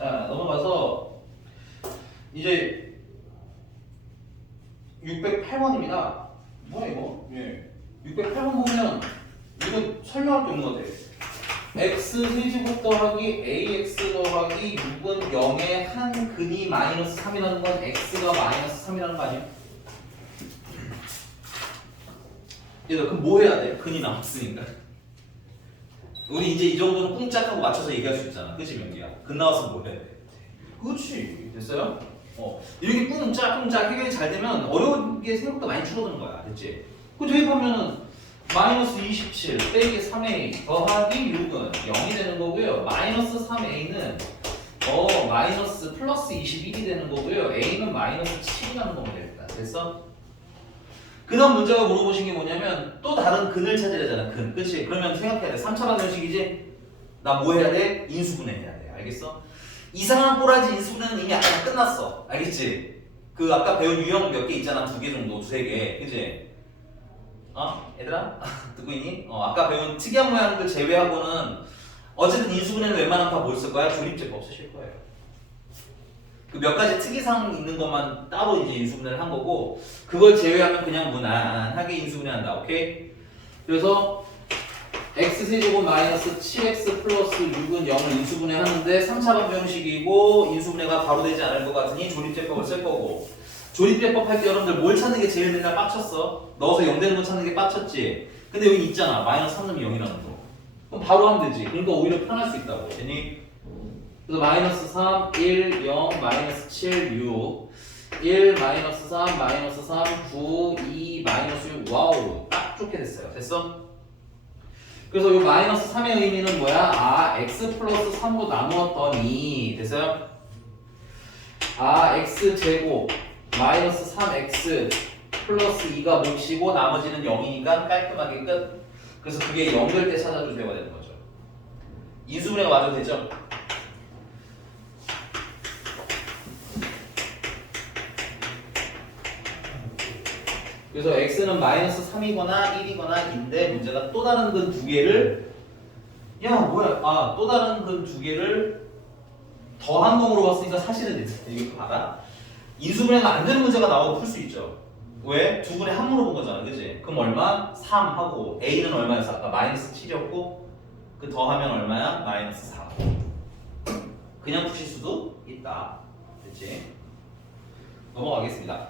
자 넘어가서 이제 608번입니다. 뭐야 이거? 예. 608번 보면 이거 설명할 게 없는 것 같아. x 세제곱 더하기 ax 더하기 6은 0의 한 근이 마이너스 3이라는 건 x가 마이너스 3이라는 거 아니야? 얘들 그럼 뭐 해야 돼? 근이 나왔으니까. 우리 이제 이 정도는 꽁짝하고 맞춰서 얘기할 수 있잖아. 그치 명기야? 근 나왔으면 뭐 해야 돼? 그렇지. 됐어요? 어. 이렇게 꽁짝꽁짝 해결이 잘 되면 어려운 게 생각보다 많이 줄어드는 거야. 됐지? 그 대입하면은 마이너스 27 빼기 3a 더하기 6은 0이 되는 거고요. 마이너스 3a는 어 마이너스 플러스 21이 되는 거고요. a는 마이너스 7이 나는 거면 됩니다. 됐어? 그 다음 문제가 물어보신 게 뭐냐면 또 다른 근을 찾으려잖아 근 그치? 그러면 생각해야 돼 3차 방정식이지? 나 뭐 해야 돼? 인수분해 해야 돼 알겠어? 이상한 꼬라지 인수분해는 이미 아까 끝났어 알겠지? 그 아까 배운 유형 몇 개 있잖아 두 개 정도 두세 개 그치? 어? 얘들아? 듣고 있니? 어 아까 배운 특이한 모양들 제외하고는 어쨌든 인수분해는 웬만하면 다뭐 있을 거야? 조립제법 쓰실 거예요 그 몇 가지 특이사항 있는 것만 따로 이제 인수분해를 한 거고 그걸 제외하면 그냥 무난하게 인수분해한다. 오케이? 그래서 x 세제곱 마이너스 7x 플러스 6은 0을 인수분해 하는데 3차 방 정식이고 인수분해가 바로 되지 않을 것 같으니 조립제법을 쓸 거고. 조립제법 할 때 여러분들 뭘 찾는 게 제일 맨날 빡쳤어? 넣어서 0 되는 거 찾는 게 빡쳤지? 근데 여기 있잖아. 마이너스 3 넣으면 0이라는 거. 그럼 바로 하면 되지. 그러니까 오히려 편할 수 있다고. 됐니? 그래서 마이너스 3, 1, 0, 마이너스 7, 6 1, 마이너스 3, 마이너스 3, 9, 2, 마이너스 6 와우. 딱 좋게 됐어요. 됐어? 그래서 이 마이너스 3의 의미는 뭐야? 아 x 플러스 3로 나누었더니 됐어요? 아 x 제곱 마이너스 3x 플러스 2가 몫이고 나머지는 0이니까 깔끔하게 끝 그래서 그게 0될 때 찾아주셔야 되는 거죠 인수분해가 맞아도 되죠? 그래서 x는 마이너스 3이거나 1이거나 인데 문제가 또 다른 근 두 개를 야 뭐야 아 또 다른 근 두 개를 더한 거 물어봤으니까 사실은 이거 봐라 인수분해가 안 되는 문제가 나오고 풀 수 있죠 왜? 두 분의 한 물어본 거잖아 그지? 그럼 얼마? 3 하고 a는 얼마였어? 아까 마이너스 7이었고 그 더하면 얼마야? 마이너스 4 그냥 푸실 수도 있다 됐지? 넘어가겠습니다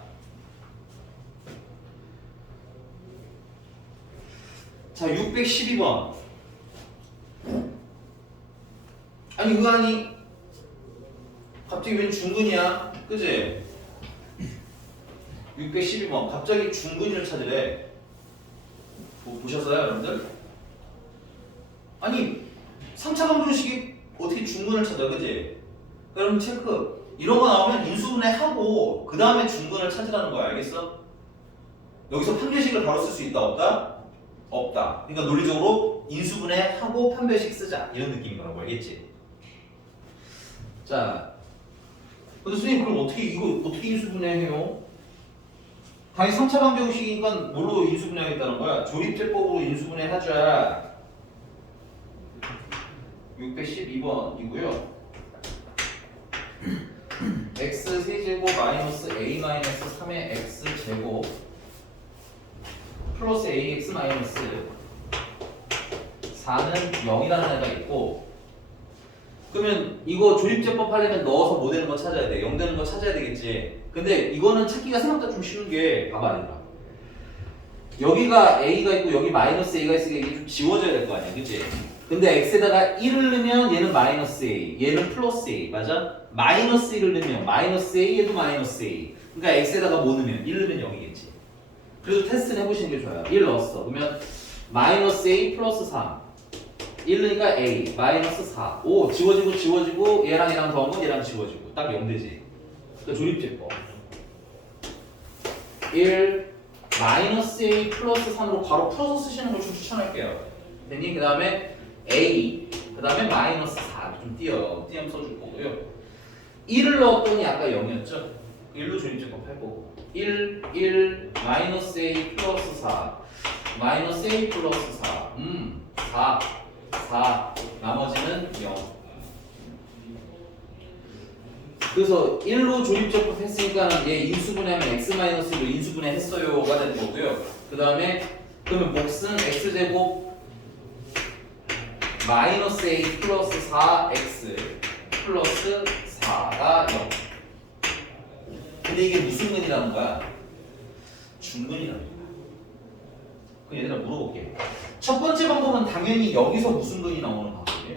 자, 612번. 아니, 아니. 갑자기 웬 중근이야? 그지? 612번. 갑자기 중근이를 찾으래. 보, 보셨어요, 여러분들? 아니, 3차 방정식이 어떻게 중근을 찾아, 그지? 여러분 체크. 이런 거 나오면 인수분해 하고, 그 다음에 중근을 찾으라는 거야, 알겠어? 여기서 판별식을 바로 쓸 수 있다, 없다? 없다. 그러니까 논리적으로 인수분해 하고 판별식 쓰자 이런 느낌인 거라고 알겠지? 자, 근데 선생님 그럼 어떻게 이거 어떻게 인수분해해요? 당연히 3차 방정식이니까 뭘로 인수분해하겠다는 거야? 조립제법으로 인수분해하자. 612번이고요. x 세제곱 마이너스 a 마이너스 3의 x 제곱 플러스 ax 마이너스 4는 0이라는 애가 있고 그러면 이거 조립제법 하려면 넣어서 뭐 되는 거 찾아야 돼? 0 되는 거 찾아야 되겠지 근데 이거는 찾기가 생각보다 좀 쉬운 게 봐봐 얘들아 여기가 a가 있고 여기 마이너스 a가 있으니까 이게 좀 지워져야 될 거 아니야 그치? 근데 x에다가 1을 넣으면 얘는 마이너스 a 얘는 플러스 a 맞아? 마이너스 1을 넣으면 마이너스 a 얘도 마이너스 a 그러니까 x에다가 뭐 넣으면 1 넣으면 0이겠지 그래도 테스트를 해보시는 게 좋아요. 1 넣었어. 그러면 마이너스 a 플러스 3. 1 넣으니까 a 마이너스 4. 오 지워지고 지워지고 얘랑 얘랑 더하면 얘랑 지워지고 딱 0 되지. 그 조립제법. 1 마이너스 a 플러스 3으로 바로 풀어서 쓰시는 걸 좀 추천할게요. 됐니? 그 다음에 a 그 다음에 마이너스 4 좀 띄어 띄엄 써줄 거고요. 1을 넣었더니 아까 0이었죠? 1로 조립제곱 할 거고 1, 1 마이너스 a 플러스 4 마이너스 a 플러스 4 음, 4 4 나머지는 0 그래서 1로 조립제곱 했으니까 얘 인수분해하면 x-1로 인수분해 했어요가 되는 거고요. 그 다음에 그러면 몫은 x제곱 마이너스 a 플러스 4x 플러스 4가 0 근데 이게 무슨 근이라는 거야? 중근이라는 거야 그 얘들아 물어볼게 첫 번째 방법은 당연히 여기서 무슨 근이 나오는 방법이에요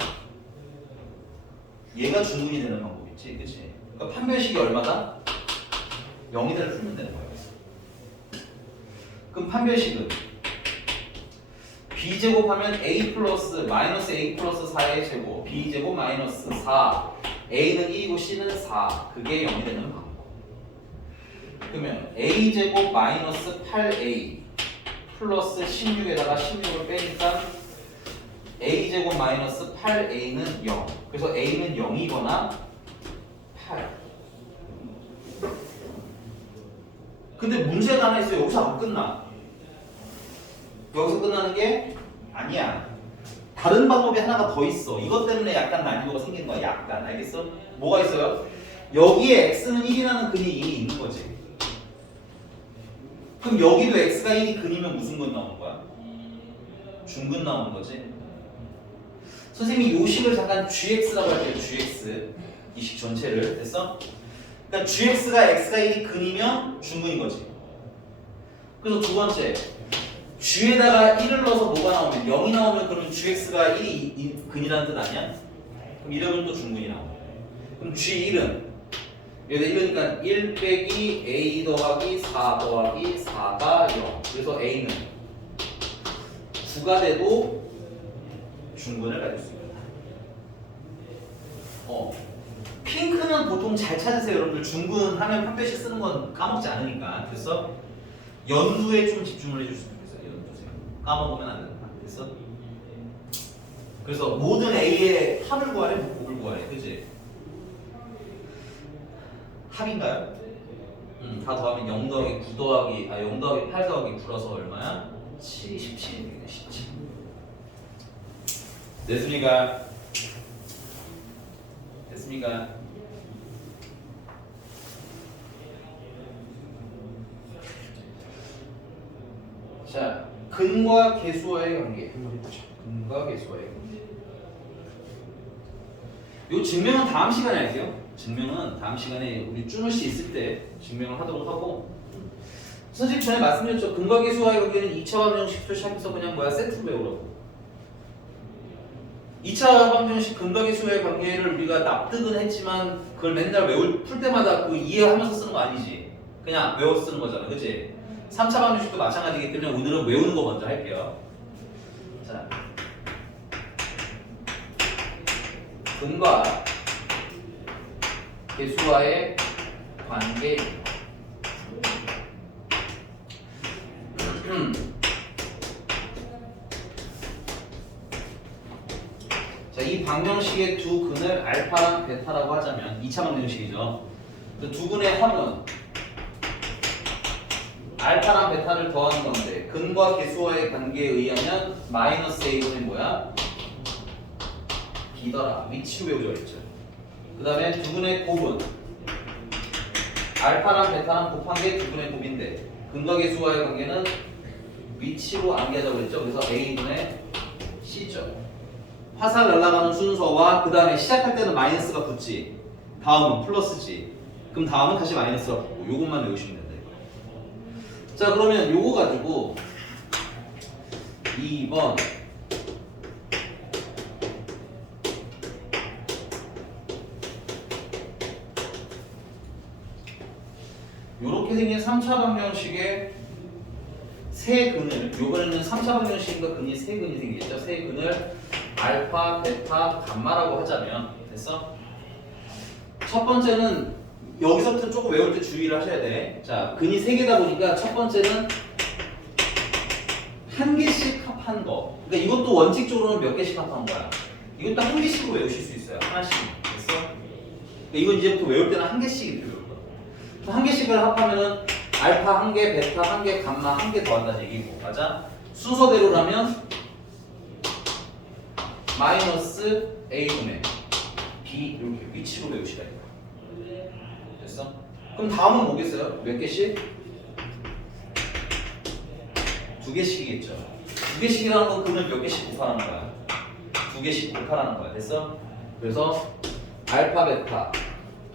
얘가 중근이 되는 방법이지 그치? 그러니까 판별식이 얼마다? 0이다를 풀면 되는 거야 그럼 판별식은 b제곱하면 a 플러스 마이너스 a 플러스 4의 제곱 b제곱 마이너스 4 a는 1이고 c는 4 그게 0이 되는 방법 그러면 a제곱 마이너스 8a 플러스 16에다가 16을 빼니까 a제곱 마이너스 8a는 0 그래서 a는 0이거나 8 근데 문제가 하나 있어요 여기서 안 끝나 여기서 끝나는 게 아니야. 다른 방법이 하나가 더 있어. 이것 때문에 약간 난이도가 생기는 거야. 약간. 알겠어? 뭐가 있어요? 여기에 x는 1이라는 근이 이미 있는 거지. 그럼 여기도 x가 1이 근이면 무슨 근 나오는 거야? 중근 나오는 거지. 선생님이 요 식을 잠깐 gx라고 할게요. gx. 이 식 전체를. 됐어? 그러니까 gx가 x가 1이 근이면 중근인 거지. 그래서 두 번째. G에다가 1을 넣어서 뭐가 나오면 0이 나오면 그러면 GX가 1이 근이라는 뜻 아니야? 그럼 이러면 또 중근이 나오고 그럼 G1은 여기다 1이니까 1 빼기 A 더하기 4 더하기 4가 0 그래서 A는 9가 돼도 중근을 가질 수 있다 어 핑크는 보통 잘 찾으세요 여러분들 중근 하면 판별식 쓰는 건 까먹지 않으니까 그래서 연두에 좀 집중을 수 있어요. 연두세요. 까먹으면 안 된다. 됐어? 그래서 모든 A의 합을 구하래, 곱을 구하래, 그지? 합인가요? 음, 다 더하면 0 더하기 9 더하기 아 0 더하기 8 더하기 9라서 얼마야? 7, 17이네, 17. 됐습니까? 됐습니까? 자, 근과 계수와의 관계. 근과 계수와의 관계. 요 증명은 다음 시간에 할게요. 증명은 다음 시간에 우리 쭈누 씨 있을 때 증명을 하도록 하고. 선생님 전에 말씀드렸죠. 계수와의 관계는 2차 방정식부터 시작해서 그냥 뭐야 세트로 배우라고. 2차 방정식 근과 계수와의 관계를 우리가 납득은 했지만 그걸 맨날 외울 풀 때마다 그 이해하면서 쓰는 거 아니지. 그냥 외워서 쓰는 거잖아. 그치? 3차 방정식도 마찬가지이기 때문에 오늘은 외우는 거 먼저 할게요. 자, 근과 계수와의 관계. 자, 이 방정식의 두 근을 알파랑 베타라고 하자면 2차 방정식이죠. 그 두 근의 합은 알파랑 베타를 더하는 건데 근과 계수와의 관계에 의하면 마이너스 a분의 뭐야? b더라 위치로 외우자 그랬죠 그 다음에 두 분의 곱은 알파랑 베타랑 곱한 게 두 분의 곱인데 근과 계수와의 관계는 위치로 암기하자고 그랬죠? 그래서 a분의 c죠. 화살 날아가는 순서와 그 다음에 시작할 때는 마이너스가 붙지 다음은 플러스지. 그럼 다음은 다시 마이너스가 붙고 요것만 외우시면 된다. 자 그러면 요거 가지고 2번 생긴 3차 방정식의 세 근을 요번에는 3차 방정식과 근이 세 근이 생기겠죠 세 근을 알파, 베타, 감마라고 하자면 됐어? 첫 번째는 여기서부터 조금 외울 때 주의를 하셔야 돼. 자, 근이 세 개다 보니까 첫 번째는 한 개씩 합한 거. 그러니까 이것도 원칙적으로는 몇 개씩 합한 거야. 이것도 한 개씩으로 외우실 수 있어요. 하나씩. 됐어? 그러니까 이건 이제부터 외울 때는 한 개씩. 한 개씩을 합하면은 알파 한 개, 베타 한 개, 감마 한 개 더한다는 얘기고, 맞아? 순서대로라면 마이너스 a분의 b 이렇게 위치로 외우시라 이거. 됐어? 그럼 다음은 뭐겠어요? 몇 개씩? 두 개씩이겠죠. 두 개씩이라는 건 그는 몇 개씩 곱하라는 거야. 두 개씩 곱하라는 거야. 됐어? 그래서 알파 베타,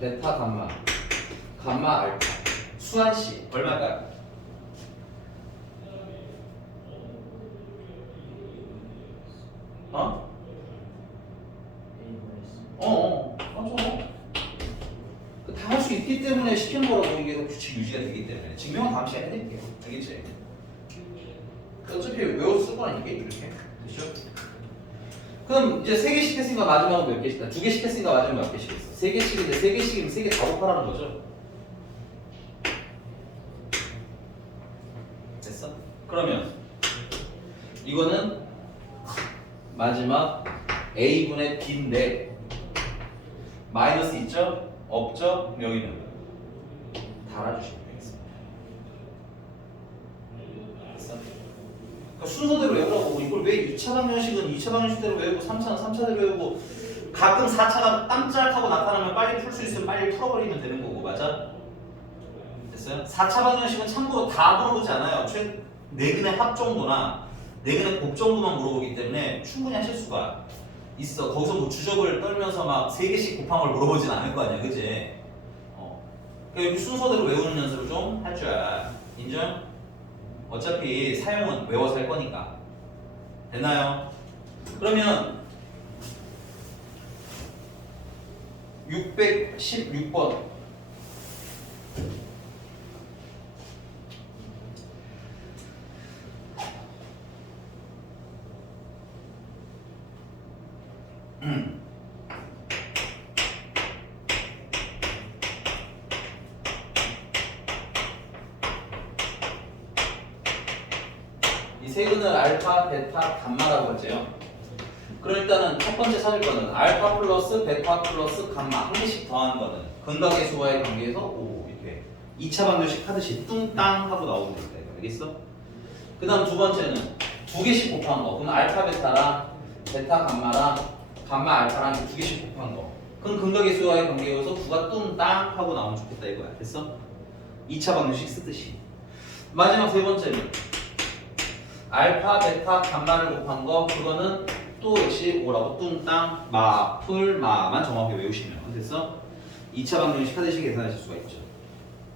베타 감마, 감마 알파 수한 씨 얼마일까요? 어? 어, 어, 맞아. 다할 수 있기 때문에 시키는 거라고 이게 규칙 유지가 되기 때문에 증명은 다음 시간에 해드릴게요. 알겠지? 어차피 외워서 쓸 거니까 이렇게 되죠? 그럼 이제 세 개씩 했으니까 마지막은 몇 개씩? 두 개씩 했으니까 마지막 몇 개씩 했어? 세 개씩인데 세 개씩이면 세 개 다 곱하라는 거죠? 됐어? 그러면 이거는 마지막 a분의 b인데 마이너스 있죠? 없죠? 여기는 달아주시면 되겠습니다. 그러니까 순서대로 외우라고 이걸 왜 2차 방정식은 2차 방정식대로 외우고 3차는 3차대로 외우고 가끔 4차가 깜짝하고 나타나면 빨리 풀 수 있으면 빨리 풀어버리면 되는 거고 맞아? 됐어요? 4차 방정식은 참고로 다 물어보지 않아요. 최 네근의 합 정도나 네근의 곱 정도만 물어보기 때문에 충분히 하실 수가 있어. 거기서 뭐 주접을 떨면서 막 세 개씩 곱한 걸 물어보진 않을 거 아니야, 그지? 어. 그러니까 여기 순서대로 외우는 연습을 좀 할줄 알아. 인정? 어차피 사용은 외워서 할 거니까. 됐나요? 그러면 616번. 이 세근을 알파, 베타, 감마라고 하죠. 그럼 일단은 첫 번째 찾을 거는 알파 플러스 베타 플러스 감마 한 개씩 더한 거는 근각의 수와의 관계에서 오 이렇게 2차 방정식 하듯이 뚱땅 하고 됩니다. 이거 알겠어? 그 다음 두 번째는 두 개씩 곱한 거. 그럼 알파 베타랑 베타 감마랑 감마 알파랑 두 개씩 곱한 거. 그럼 근각의 수와의 관계에서 구가 뚱땅 하고 나오면 좋겠다 이거야. 됐어? 2차 방정식 쓰듯이. 마지막 세 번째는 알파, 베타, 감마를 곱한 거 그거는 또 역시 오라고 뚱땅, 마, 풀, 마만 정확히 외우시면 됐어? 2차 방정식 하듯이 계산하실 수가 있죠.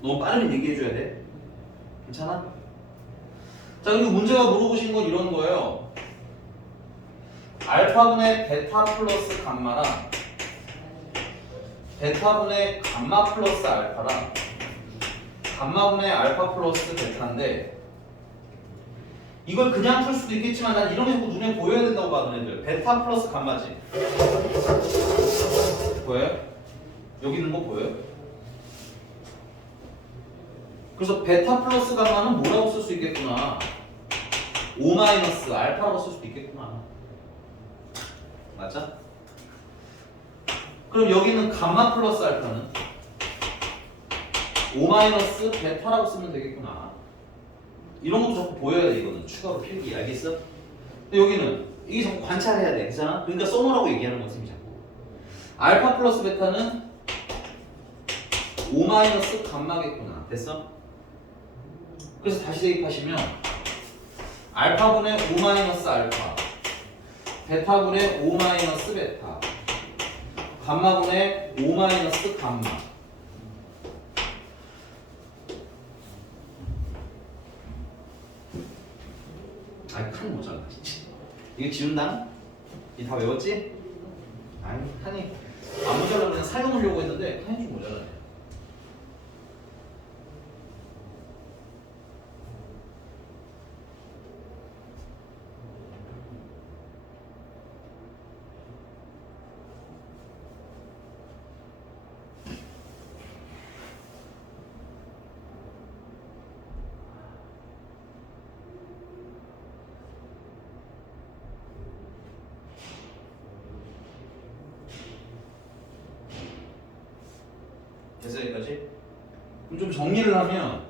너무 빠르게 얘기해줘야 돼. 괜찮아? 자 그리고 문제가 물어보신 건 이런 거예요. 알파분의 베타 플러스 감마랑 베타분의 감마 플러스 알파랑 감마분의 알파 플러스 베타인데 이걸 그냥 풀 수도 있겠지만 난 이런 게 자꾸 눈에 보여야 된다고 봐 너네들 베타 플러스 감마지 보여요? 여기 있는 거 보여요? 그래서 베타 플러스 감마는 뭐라고 쓸 수 있겠구나 5 마이너스 알파라고 쓸 수도 있겠구나 맞아? 그럼 여기는 감마 플러스 알파는 5 마이너스 베타라고 쓰면 되겠구나 이런 것도 자꾸 보여야 돼 이거는 추가로 필기 알겠어? 근데 여기는 이게 자꾸 관찰해야 돼 그잖아? 그러니까 써놓으라고 얘기하는 거지 자꾸 알파 플러스 베타는 5 마이너스 감마겠구나 됐어? 그래서 다시 대입하시면 알파분의 5 마이너스 알파 베타분의 5 마이너스 베타 감마분의 5 마이너스 감마 아이 칸이 모자라 진짜 이거 지운다? 이 다 외웠지? 아이 칸이 안 모자라 그냥 사용하려고 했는데 칸이 좀 모자라네 됐어 여기까지? 그럼 좀 정리를 하면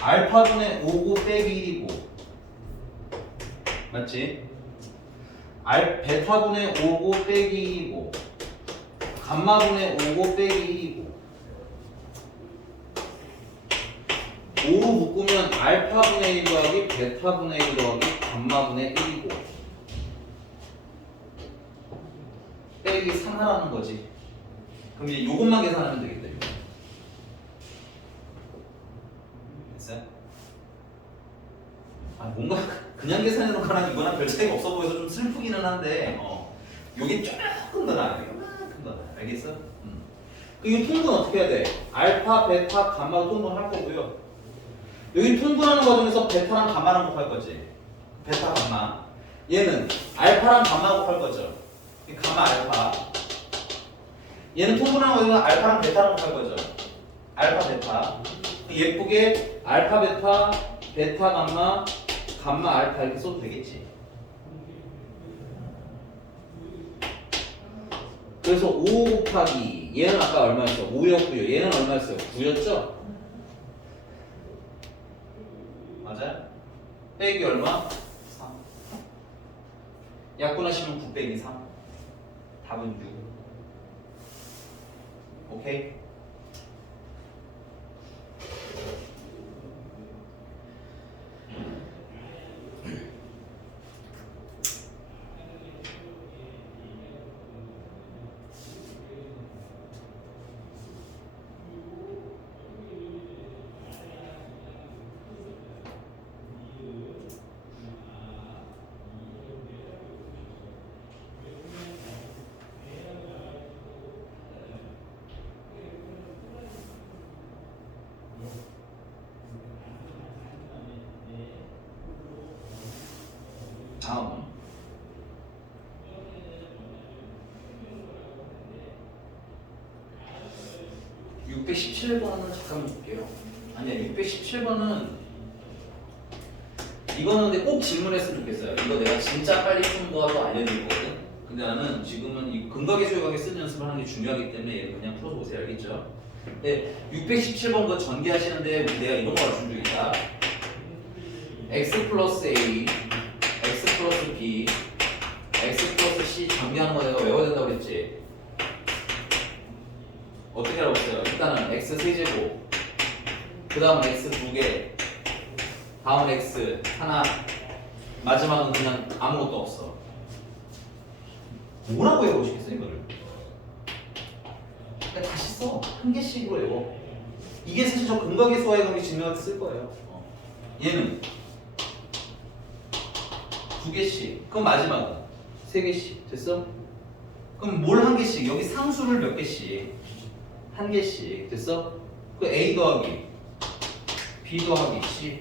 알파분의 5고 빼기 1이고 맞지? 알 베타분의 5고 빼기 2이고 감마분의 5고 빼기 1이고 5로 묶으면 알파분의 1 더하기 베타분의 1 더하기 감마분의 1이고 빼기 3 하라는 거지 그럼 이제 요것만 계산하면 되겠다. 됐어요? 아 뭔가 그냥 계산해 놓거나 이거랑 별 차이가 없어 보여서 좀 슬프기는 한데 어 요게 조금 더 나아 요만큼 더 나아 알겠어? 음. 이 통분 어떻게 해야 돼? 알파, 베타, 감마 통분할 거고요 여기 통분하는 과정에서 베타랑 감마랑 곱할 거지 베타, 감마 얘는 알파랑 감마 곱할 거죠 이 감마, 알파 얘는 통분하는 과정에서 알파랑 베타랑 곱할 거죠 알파, 베타 예쁘게 알파, 베타, 베타, 감마 감마 알파 이렇게 써도 되겠지. 그래서 5 곱하기 얘는 아까 얼마였어? 5였고요. 얘는 얼마였어요? 9였죠? 맞아요? 빼기 얼마? 3. 약분하시면 9 빼기 3. 답은 6. okay? 다음 617번은 잠깐 볼게요. 아니야, 617번은 이거는 근데 꼭 질문했으면 좋겠어요. 이거 내가 진짜 빨리 푸는 거라고 알려드리거든 근데 나는 지금은 이 근각의 소유각에 쓰는 연습을 하는 게 중요하기 때문에 얘를 그냥 풀어서 보세요. 알겠죠? 근데 617번 거 전개하시는데 내가 이런 거 알려준 적이다. x 플러스 a b x 플러스 c 전개하는 거 내가 외워야 된다고 그랬지? 어떻게 했어요? 일단은 x 세제곱 그 다음은 x 두개 다음은 x 하나 마지막은 그냥 아무것도 없어. 뭐라고 외우시겠어요 이거를? 그러니까 다시 써한 개씩으로 외워. 이게 사실 저 근각의 수와의 관계 증명할 때 쓸 거예요. 어. 얘는 두 개씩. 그럼 마지막은 세 개씩. 됐어? 그럼 뭘 한 개씩? 여기 상수를 몇 개씩? 한 개씩. 됐어? 그 A 더하기 B 더하기 C.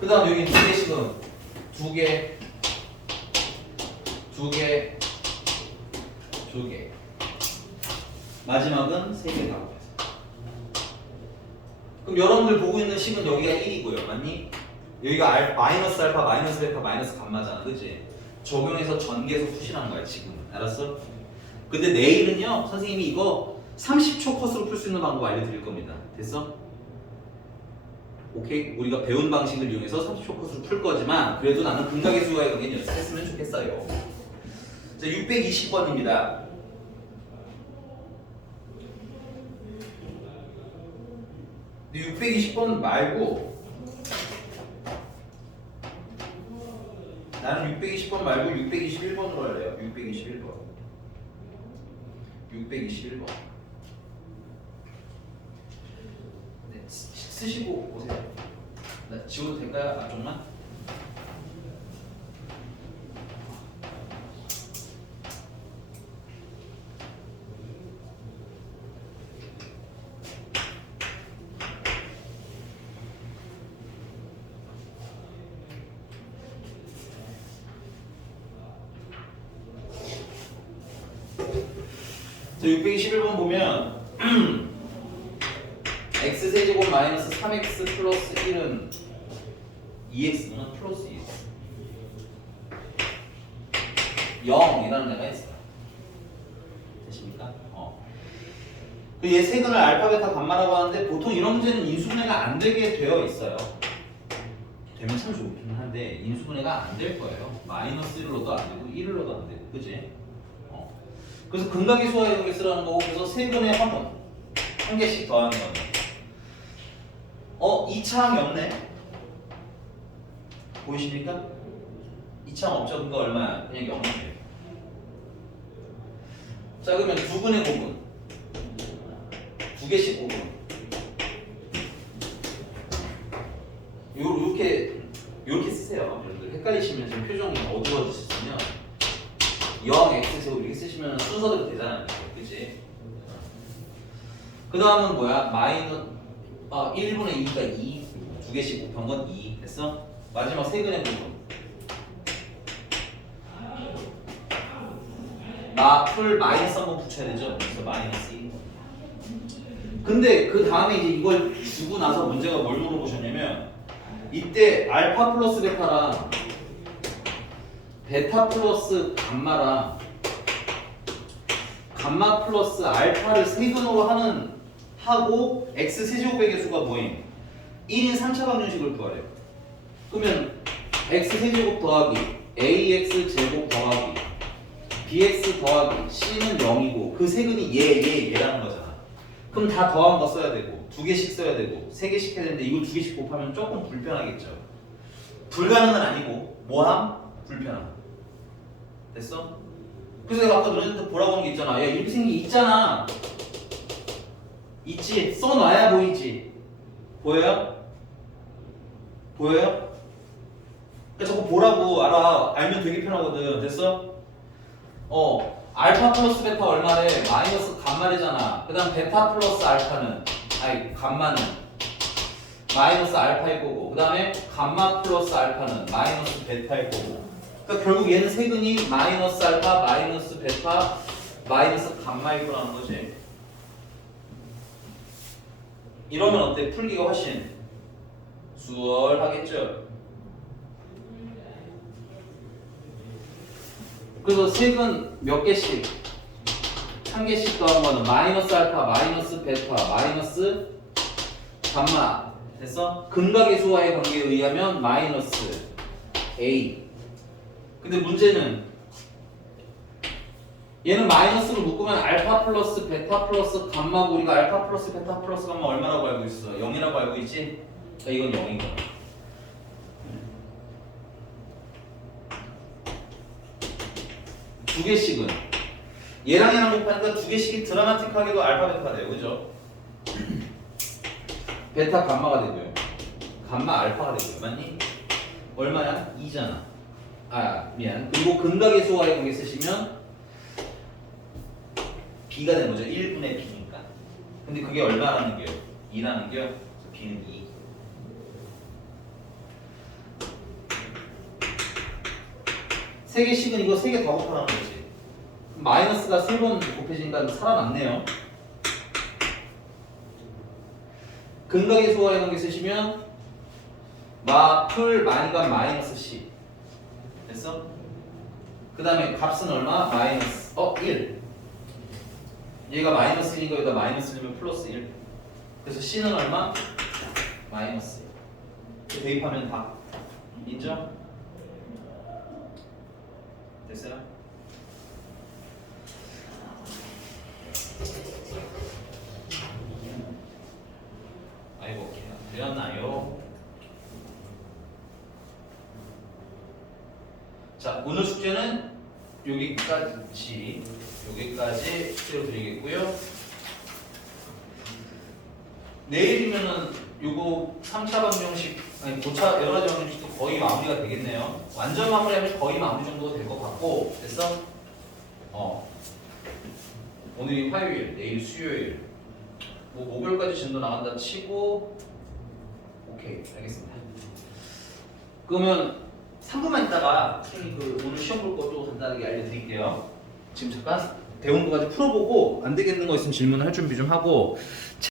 그 다음 여기 두 개씩은 두 개, 두 개, 두 개. 마지막은 세 개 나오겠어. 그럼 여러분들 보고 있는 식은 여기가 1이고요. 맞니? 여기가 알, 마이너스 알파, 마이너스 베타, 마이너스 감마잖아. 그치? 적용해서 전개해서 푸시라는 거야, 지금. 알았어? 근데 내일은요, 선생님이 이거 30초 컷으로 풀 수 있는 방법 알려드릴 겁니다. 됐어? 오케이? 우리가 배운 방식을 이용해서 30초 컷으로 풀 거지만, 그래도 나는 근각의 수와의 관계는 연습했으면 좋겠어요. 자, 620번입니다. 근데 620번 말고, 나는 620번 말고 621번으로 할래요. 621번. 621번. 네, 쓰- 쓰시고 오세요. 나 지워도 될까요? 앞쪽만? 자, 621번 보면 x 세제곱 마이너스 3x 플러스 1은 2x는 플러스 2x 0이라는 애가 있어요 되십니까? 어. 그얘 세근을 알파, 베타, 감마라고 하는데 보통 이런 문제는 인수분해가 안 되게 되어 있어요. 되면 참 좋긴 한데 인수분해가 안 될 거예요. 마이너스 1로도 안 되고 1로도 안 되고 그지? 어. 그래서 수와 이렇게 쓰라는 거고 그래서 세근에 한 번, 한 개씩 더하는 거예요. 어, 2차항이 없네? 보이십니까? 2차항 없죠? 그거 얼마야? 그냥 0이에요. 자 그러면 두 분의 곱은 두 개씩 곱은 요 요렇게 요렇게 쓰세요. 여러분들. 헷갈리시면 지금 표정이 어두워지시면 0 x 제곱 이렇게 쓰시면 순서대로 되잖아요 그치? 그 다음은 뭐야? 마이너 아 1분의 2가 2 두 개씩 곱한 건 2 됐어? 마지막 세 근의 부분. 나풀 마이너스 한번 붙여야 되죠? 그래서 마이너스 2 근데 그 다음에 이제 이걸 주고 나서 문제가 뭘 물어보셨냐면 이때 알파 플러스 베타랑 베타 플러스 감마랑 감마 플러스 알파를 세근으로 하는 하고 x 세제곱의 개수가 뭐임? 1인 3차 방정식을 구하래요. 그러면 x 세제곱 더하기 ax 제곱 더하기 bx 더하기 c는 0이고 그 세근이 얘, 얘, 얘라는 거잖아. 그럼 다 더한 거 써야 되고 두 개씩 써야 되고 세 개씩 해야 되는데 이걸 두 개씩 곱하면 조금 불편하겠죠. 불가능은 아니고 뭐함? 불편함. 됐어? 그래서 내가 아까 너네한테 보라고 한 게 있잖아. 야게 있잖아. 있지? 써놔야 보이지. 보여요? 보여요? 그러니까 자꾸 보라고 알아. 알면 되게 편하거든. 됐어? 어. 알파 플러스 베타 얼마래? 마이너스 감마래잖아. 그 다음 베타 플러스 알파는 아니 감마는 마이너스 알파일 거고 그 다음에 감마 플러스 알파는 마이너스 베타일 거고 그러니까 결국 얘는 세근이 마이너스 알파 마이너스 베타 마이너스 감마일 거라는 거지 이러면 어때? 풀기가 훨씬 수월하겠죠? 그래서 색은 몇 개씩? 한 개씩 더한 거는 마이너스 알파, 마이너스 베타, 마이너스 감마 됐어? 근각의 수와의 관계에 의하면 마이너스 A 근데 문제는 얘는 마이너스로 묶으면 알파 플러스 베타 플러스 감마고 우리가 알파 플러스 베타 플러스 감마 얼마라고 알고 있어? 0이라고 알고 있지? 자, 이건 0인 거야 두 개씩은 얘랑 얘랑 곱하니까 두 개씩이 드라마틱하게도 알파 베타가 돼요 그죠? 베타 감마가 되고요 감마 알파가 되고요 맞니? 얼마야? 2잖아 아 미안 그리고 근각의 수와의 관계 쓰시면 b가 되는 거죠 1분의 b니까 근데 그게 얼마라는 게요? 2라는 게요? b는 2 세 개씩은 이거 세 개 다 곱하라는 거지. 마이너스가 세 번 곱해지니까 살아남네요. 근각의 수와의 관계 쓰시면 마풀 마이가 마이너스 c 됐어? 그 다음에 값은 얼마? 마이너스 어 1. 얘가 마이너스 1이니까 여기다 마이너스 1이면 플러스 1. 그래서 c는 얼마? 마이너스 1. 대입하면 다 인정? 됐어요? 아이고 되었나요? 자 오늘 숙제는 여기까지 여기까지 숙제로 드리겠고요 내일이면은 요거 3차 방정식 아니 고차 여러 가지 방정식도 거의 마무리가 되겠네요. 완전 마무리하면 거의 마무리 정도 될 것 같고 됐어? 어. 오늘이 화요일, 내일 수요일. 뭐 목요일까지 진도 나간다 치고 오케이 알겠습니다. 그러면 3분만 있다가 그 오늘 시험 볼 것도 간단하게 알려드릴게요. 지금 잠깐 대운부까지 풀어보고 안 되겠는 거 있으면 질문할 준비 좀 하고